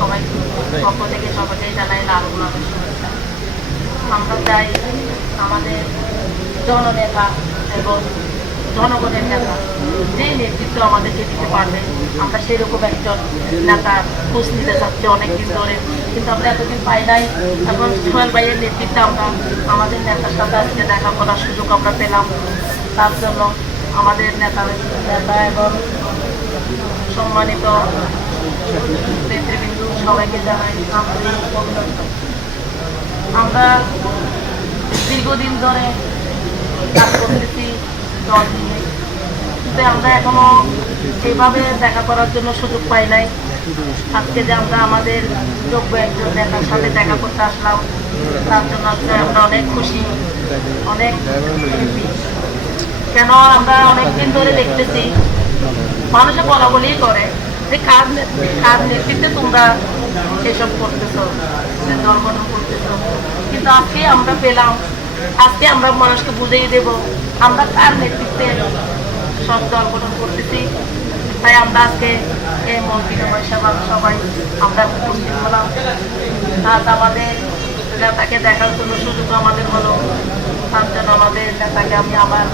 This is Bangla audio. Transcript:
সবাই পক্ষ থেকে সবাইকে জানাই লাল গোলাপের শুভেচ্ছা। আমরা চাই আমাদের জননেতা এবং জনগণের নেতা যে নেতৃত্ব আমাদেরকে দিতে পারবে, আমরা সেরকম একজন নেতার খোঁজ নিতে চাচ্ছি অনেকদিন ধরে, কিন্তু আমরা এতদিন পাই নাই। এখন সোহেল ভাইয়ের নেতৃত্বে আমরা আমাদের নেতার সাথে আজকে দেখা করার সুযোগ আমরা পেলাম। তার জন্য আমাদের নেতা এবং সম্মানিত নেতৃবৃন্দ সবাইকে জানাই আন্তরিক অভিনন্দন। আমরা দীর্ঘদিন ধরে কাজ করতেছি দল নিয়ে, কিন্তু আমরা এখনো এইভাবে দেখা করার জন্য সুযোগ পাই নাই। আজকে যে আমরা আমাদের যোগ্য একজন নেতার সাথে দেখা করতে আসলাম, তার জন্য আজকে আমরা অনেক খুশি, অনেক কেন আমরা অনেকদিন ধরে দেখতেছি মানুষে বলা বলেই করে যে কার নেতৃত্বে তোমরা এসব করতেছ, দল গঠন করতেছ, কিন্তু আজকে আমরা পেলাম, আজকে আমরা মানুষকে বুঝিয়ে দেব আমরা কার নেতৃত্বে সব দল গঠন করতেছি। তাই আমরা আজকে এই মন্ত্রী সবাই আমরা উপস্থিত হলাম। আজ আমাদের নেতাকে দেখার জন্য সুযোগ আমাদের হলো, তার জন্য আমাদের নেতাকে আমি আমার